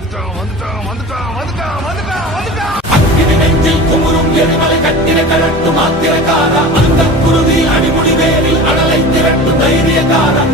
வந்துட்டான் வந்துட்டான் வந்துட்டான் வந்துட்டான் வந்துட்டான் வந்துட்டான். அக்கினி நெஞ்சில் குமுறும் எரிமலை கட்டிட கழட்டும் ஆத்திரக்காரா, அந்த குருதி அடிமுடி வேரில் அடலை திரட்டும் தைரியக்காரா.